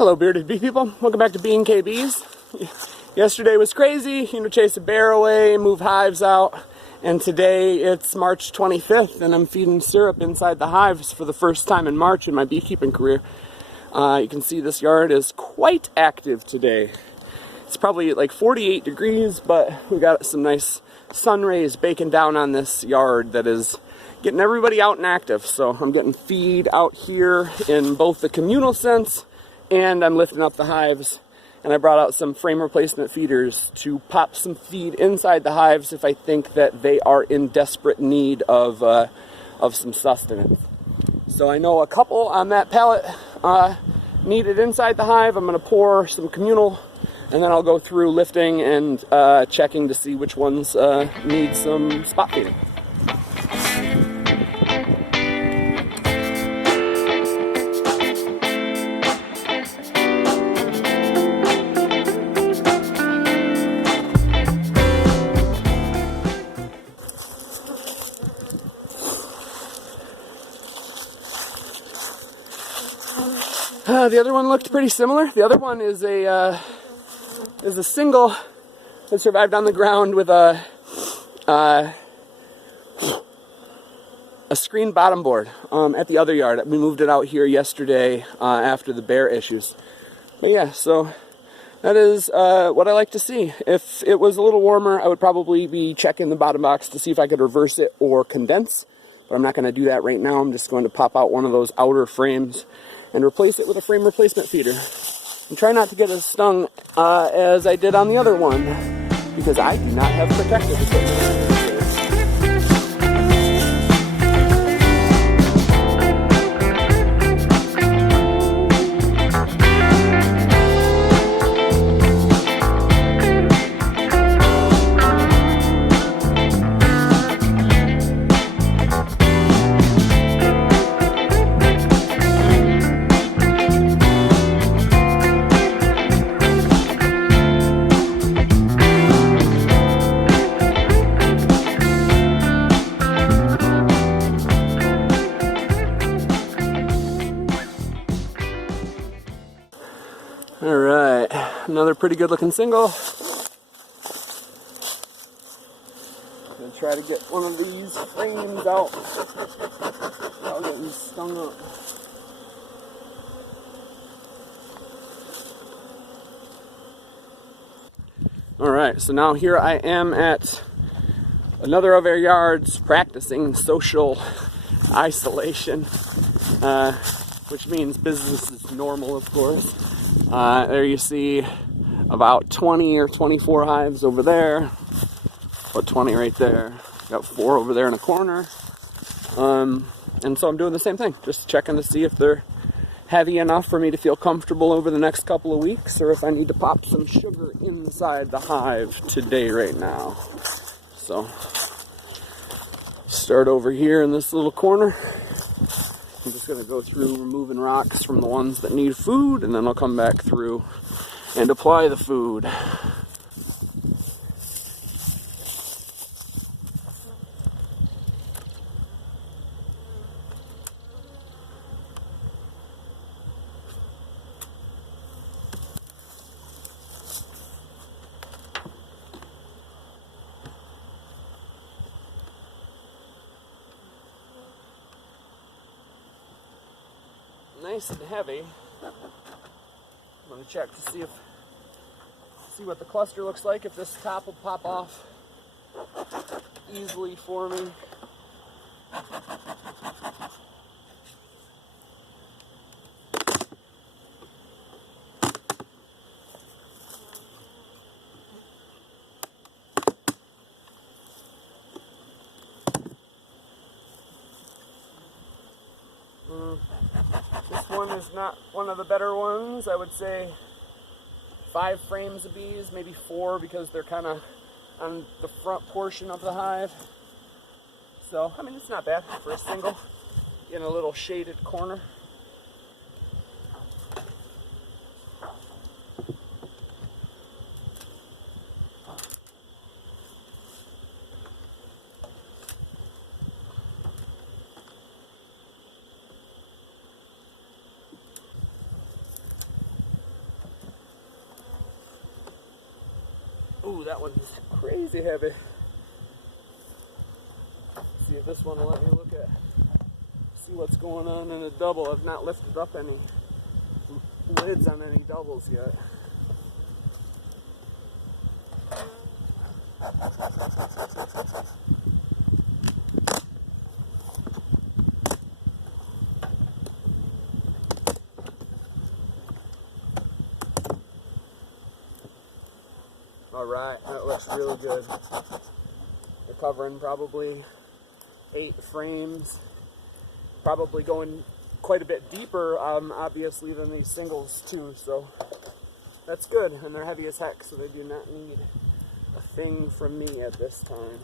Hello bearded bee people, welcome back to Being Bees. Yesterday was crazy, chase a bear away, move hives out, and today it's March 25th and I'm feeding syrup inside the hives for the first time in March in my beekeeping career. You can see this yard is quite active today. It's probably like 48 degrees, but we got some nice sun rays baking down on this yard that is getting everybody out and active. So I'm getting feed out here in both the communal sense and I'm lifting up the hives, and I brought out some frame replacement feeders to pop some feed inside the hives if I think that they are in desperate need of some sustenance. So I know a couple on that pallet needed inside the hive. I'm going to pour some communal, and then I'll go through lifting and checking to see which ones need some spot feeding. The other one looked pretty similar. The other one is a single that survived on the ground with a screen bottom board at the other yard. We moved it out here yesterday after the bear issues. But yeah, so that is what I like to see. If it was a little warmer, I would probably be checking the bottom box to see if I could reverse it or condense. But I'm not going to do that right now. I'm just going to pop out one of those outer frames and replace it with a frame replacement feeder. And try not to get as stung as I did on the other one, because I do not have protective equipment. Alright, another pretty good looking single. Gonna try to get one of these frames out without getting stung up. Alright, so now here I am at another of our yards practicing social isolation, which means business is normal, of course. There you see about 20 or 24 hives over there, about 20 right there, got 4 over there in a corner, and so I'm doing the same thing, just checking to see if they're heavy enough for me to feel comfortable over the next couple of weeks, or if I need to pop some sugar inside the hive today right now. So start over here in this little corner. I'm just going to go through removing rocks from the ones that need food, and then I'll come back through and apply the food. Nice and heavy. I'm going to check to see what the cluster looks like, if this top will pop off easily for me. This one is not one of the better ones. I would say 5 frames of bees, maybe 4, because they're kind of on the front portion of the hive. So, I mean, it's not bad for a single in a little shaded corner. Ooh, that one's crazy heavy. See if this one will let me look at, see what's going on in a double. I've not lifted up any lids on any doubles yet. Alright, that looks really good. They're covering probably 8 frames. Probably going quite a bit deeper, obviously, than these singles too, so that's good. And they're heavy as heck, so they do not need a thing from me at this time.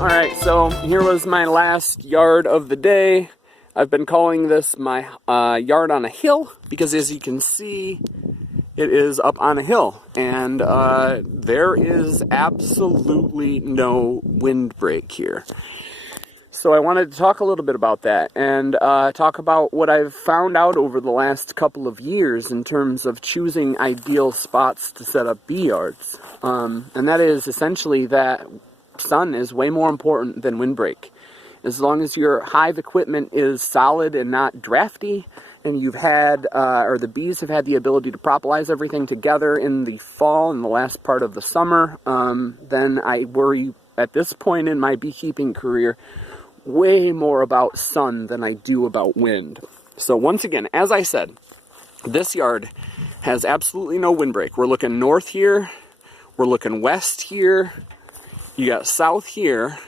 Alright, so here was my last yard of the day. I've been calling this my yard on a hill because, as you can see, it is up on a hill, and there is absolutely no windbreak here. So I wanted to talk a little bit about that and talk about what I've found out over the last couple of years in terms of choosing ideal spots to set up bee yards. And that is essentially that sun is way more important than windbreak. As long as your hive equipment is solid and not drafty, and you've had, or the bees have had the ability to propolize everything together in the fall and the last part of the summer, then I worry at this point in my beekeeping career way more about sun than I do about wind. So once again, as I said, this yard has absolutely no windbreak. We're looking north here, we're looking west here, you got south here,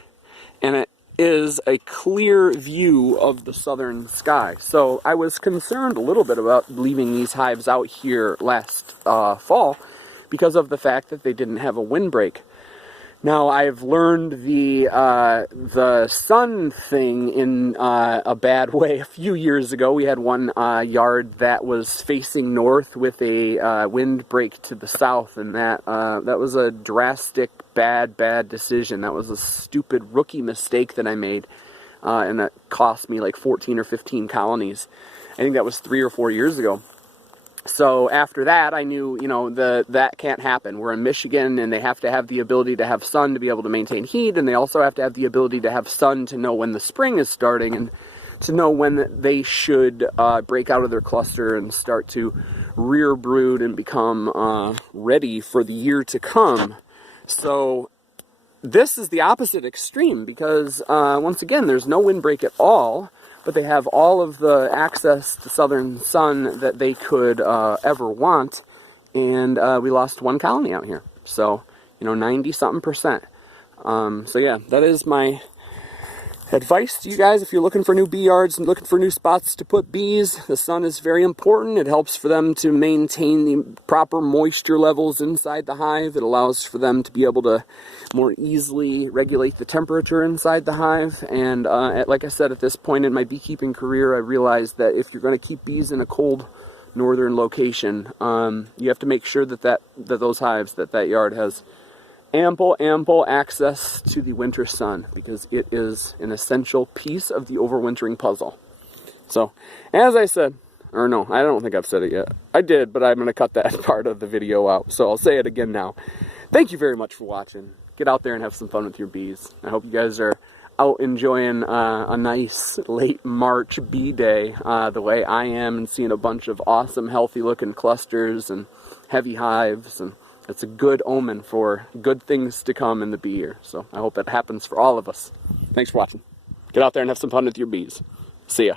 and it is a clear view of the southern sky. So I was concerned a little bit about leaving these hives out here last fall because of the fact that they didn't have a windbreak. Now, I've learned the sun thing in a bad way. A few years ago, we had one yard that was facing north with a windbreak to the south, and that was a drastic, bad decision. That was a stupid rookie mistake that I made, and that cost me like 14 or 15 colonies. I think that was 3 or 4 years ago. So after that, I knew, that can't happen. We're in Michigan, and they have to have the ability to have sun to be able to maintain heat, and they also have to have the ability to have sun to know when the spring is starting and to know when they should break out of their cluster and start to rear brood and become ready for the year to come. So this is the opposite extreme because, once again, there's no windbreak at all, but they have all of the access to southern sun that they could ever want, and we lost one colony out here. So, 90-something%. So yeah, that is my advice to you guys. If you're looking for new bee yards and looking for new spots to put bees, the sun is very important. It helps for them to maintain the proper moisture levels inside the hive. It allows for them to be able to more easily regulate the temperature inside the hive. And like I said, at this point in my beekeeping career, I realized that if you're going to keep bees in a cold northern location, you have to make sure that those hives, that yard has ample access to the winter sun, because it is an essential piece of the overwintering puzzle. So, as I said, or no, I don't think I've said it yet. I did, but I'm going to cut that part of the video out, so I'll say it again now. Thank you very much for watching. Get out there and have some fun with your bees. I hope you guys are out enjoying a nice late March bee day the way I am, and seeing a bunch of awesome, healthy-looking clusters and heavy hives, and it's a good omen for good things to come in the bee year. So I hope that happens for all of us. Thanks for watching. Get out there and have some fun with your bees. See ya.